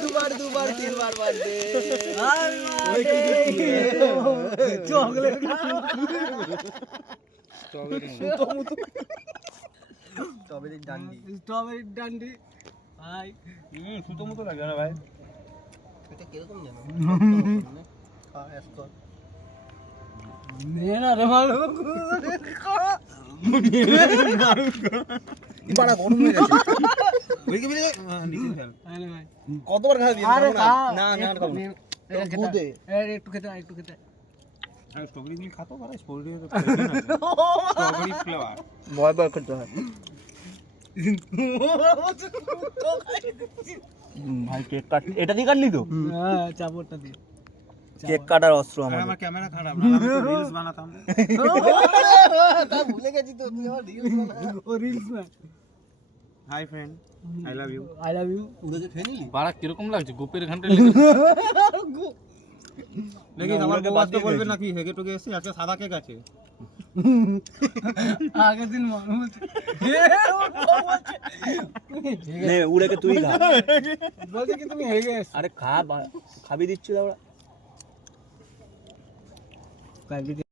দুবার দুবার তিনবার বার্থডে চকলেট স্ট্রবেরির ডান্ডি স্ট্রবেরির ডান্ডি ভাই সুতো মতো লাগে না ভাই? এটা কিরকম জানো নে না রে মাল বাড়া গরম হয়ে গেছে আরে ভাই কতবার খাবি আরে না না আমি আর খাবো না গুদে একটু খেতে একটু খেতে স্ট্রবেরি গুলি খাতো পারে, স্ট্রবেরি ফ্লেভার। ভয় ভয় করতে হয় ভাই কেক কাট এটা দিয়ে কাটলি তো হ্যাঁ চাপড়টা দিয়ে কেক কাটার অস্ত্র আর আমার আমার ক্যামেরা খারাপ, নাহলে আমি তো রিলস বানাতাম। তা ভুলে গেছি তো তুই আমার রিলস বানা ও রিলস না hi friend, I love you. I love you উড়ে খেয়ে নিলি বাড়া কিরকম লাগছে গোপের ঘন্টা দেখি আমার বউ আসতে বলবে নাকি হেগে টুকে এসে আজকে সাদা কেক আছে। আগের দিন মানুষ নে উড়েকে তুই খা বলছে কি তুমি হেগে এসছো আরে খা খাবি দিচ্ছি দাও কালকে